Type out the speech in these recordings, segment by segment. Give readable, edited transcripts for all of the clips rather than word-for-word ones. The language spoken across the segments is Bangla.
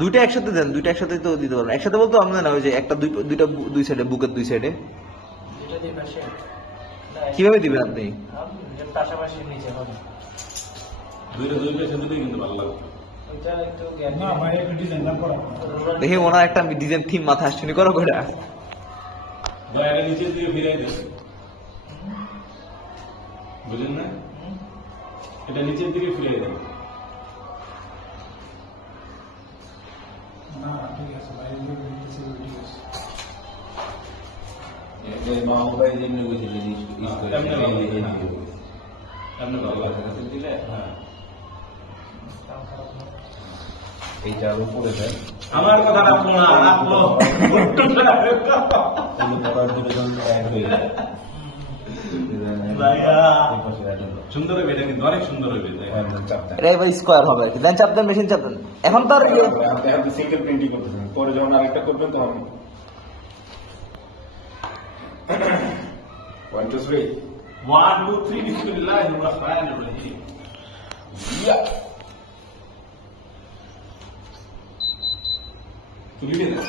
দুইটা একসাথে দেন, দুইটা একসাথে তো দিতে পারবেন। একসাথে বলতে আমাদের না, ওই যে একটা দুইটা দুই সাইডে, বুকের দুই সাইডে কিভাবে দিবেন আপনি? পাশাপাশি নিচে হবে দুইটা দুই পাশে দিলেই কিন্তু ভালো লাগবে। দেখি ওনার একটা ডিজাইন থিম মাথায় আসছে, করো করে দয়াটা নিচের দিকে ফিরাই দেন, বুঝলেন না? এটা নিচের দিকে ফিরিয়ে দেন। আমার কথা রাখলো না, রাখলো সুন্দর হবে, এটা কিন্তু অনেক সুন্দর হবে। এটা এবার স্কোয়ার হবে আর কি। দেন চাপ দেন, মেশিন চাপ দেন। এখন তো আর সিঙ্গেল প্রিন্টিং করতেছেন, পরে যখন আরেকটা করবেন তখন 1 2 3 1 2 3 বিসমিল্লাহির রহমানির রহিম। তুলি দে না।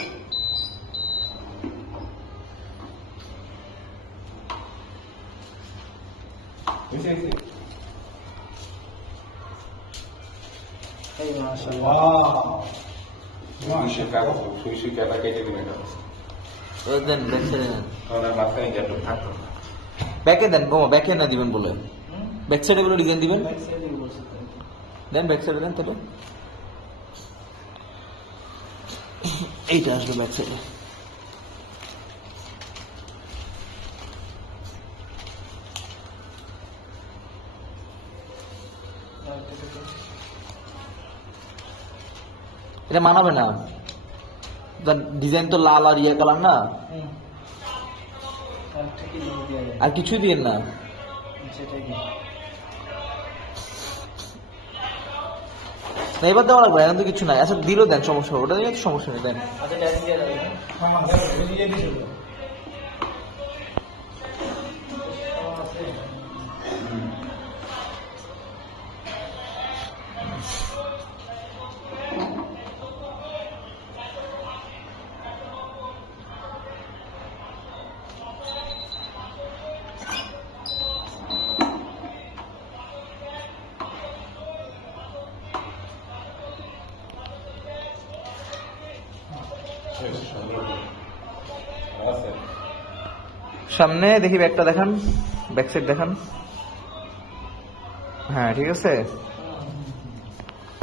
এই মাশাআল্লাহ সুইসের কাগজ, সুইসের কাটা কেটে দিবেন এটা। দেন ব্যাক সাইডে দেন, ওনার মাথায় গেল থাকতো। ব্যাকে দেন, বোমা ব্যাকে না দিবেন বলে, ব্যাক সাইডে বলে ডিজাইন দিবেন। ব্যাক সাইডে বলছি দেন ব্যাক সাইডে দেন, তাহলে এইটা আসবে ব্যাক সাইডে। এটা মানাবে না, ডিজাইন তো লাল আর ইয়ে কালার না, আর কিছুই দিয়েন না। না এবার দেওয়া লাগবে, এখন তো কিছু নাই। আচ্ছা দিলেও দেন, সমস্যা ওটা নিয়ে তো সমস্যা নেই, দেন। সামনে দেখি ব্যাকটা দেখান, ব্যাক সাইড দেখান। হ্যাঁ ঠিক আছে।